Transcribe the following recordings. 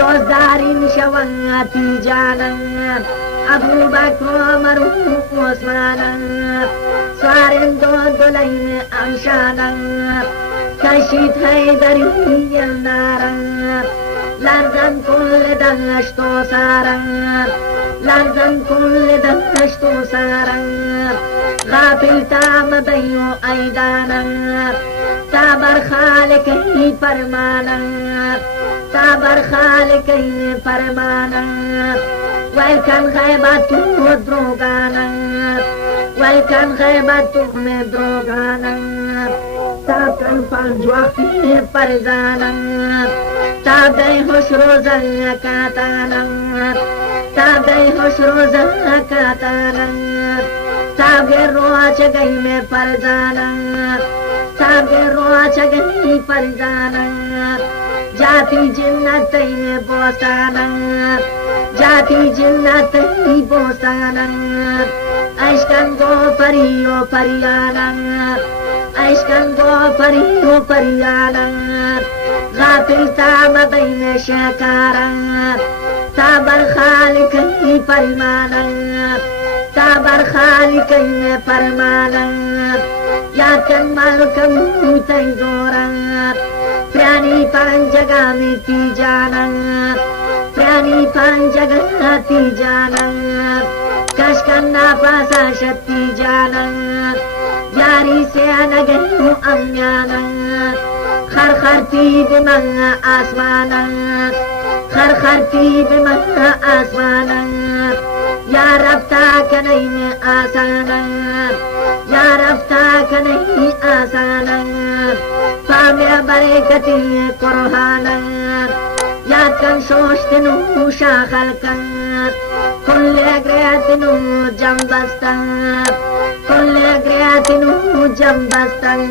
دوزدارین شواتی جانن ابو بکر و عمر و عثمانن سوارن دولین امشانن کشید حیدری نارن لرزن کل دشت و سارن لرزن کل دشت و سارن غافل تام بیو ایدانن تابر خالقی فرمانن تابر خالقی فرمانن ویلکن غیبت و دروگانن ویلکن غیبت و دروگانن تابکن پنج وقتی فرزانن تابدی خوش روزن کاتانن تابدی خوش روزن کاتانن تابگر رو چگئی میں فرزانن تابگر رو چگئی فرزانن جاتی جنتی میں بوستانن جاتی جنتی بوستانن عشقن گو پریو پریانن عشقن گو پریو پریانن غافل تام بین شکارن تابر خالقی فرمانن تابر خالقی فرمانن یاد کن مالکم تن زورن پرانی پنجگامی تی جانن پرانی پنجگامی جانن کشکن ناپاسا شتی جانن یاری سے نگنو امیانن خرخرتی بمن آسمانن خرخرتی بمن آسمانن یا رب تاکنین آسانن یا رب تاکنین آسانن پامیا برکتی قرحانن یاد کن شوشتنو شاخلکن کل اگریتنو جنبستن کل اگریتنو جنبستن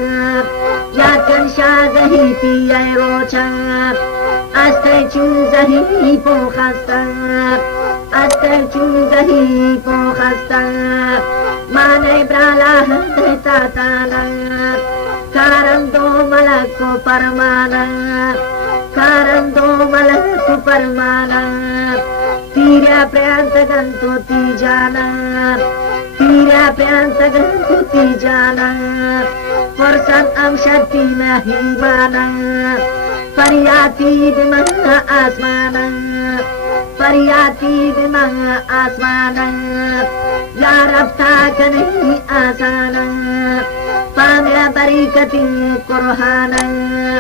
یاد کن شازهی تی ایروچن استه چون زهی پوخستن استه چون زهی پوخستن مانه برالا تاتانن کارن دو ملک کو پرمانن کارن دو ملک کو پرمانن تیرا پرانت گنتو تی جانن تیرا پرانت گنتو تی جانن فرسن امشتی مهیمانن فریاتی بمن آسمانن فریاتی بمن آسمانن یا رب تاکنی آسانن پامیا بریکتی قرحانن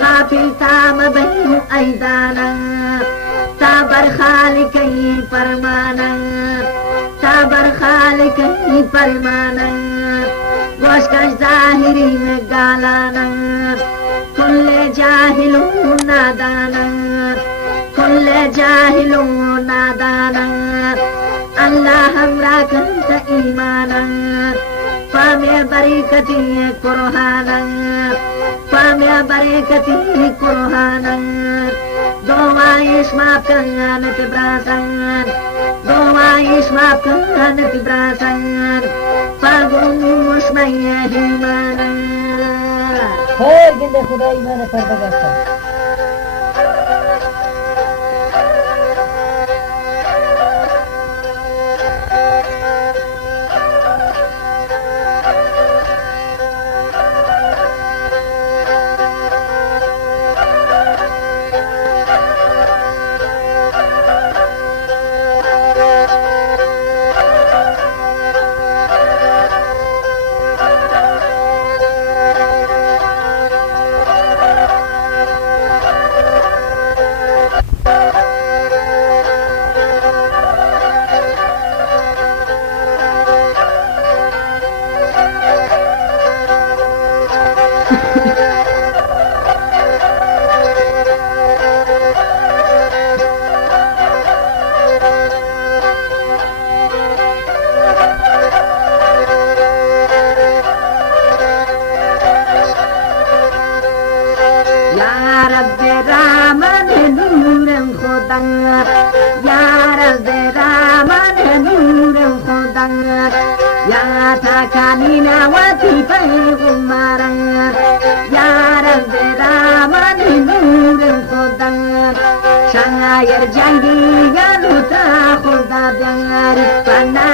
غافل تام بین ایدانن تابر خالقی فرمانن تابر خالقی فرمانن گوشکش ظاہری میں گالانن کل جاہلون نادانن کل جاہلون نادانن اللہ ہمرا کنت ایمانن پامیا بریکتی قرحانن پامیا بریکتی قرحانن دوائش ماپ کنت براسن دوائش ماپ کنت براسن فرگوش میں ایمانن خیر گنده خدا ایمان پردگستم Ya takamina wati paigumaran Ya rabbi ramani nurin khodan شایر جنگی گلوتا خدا بیاری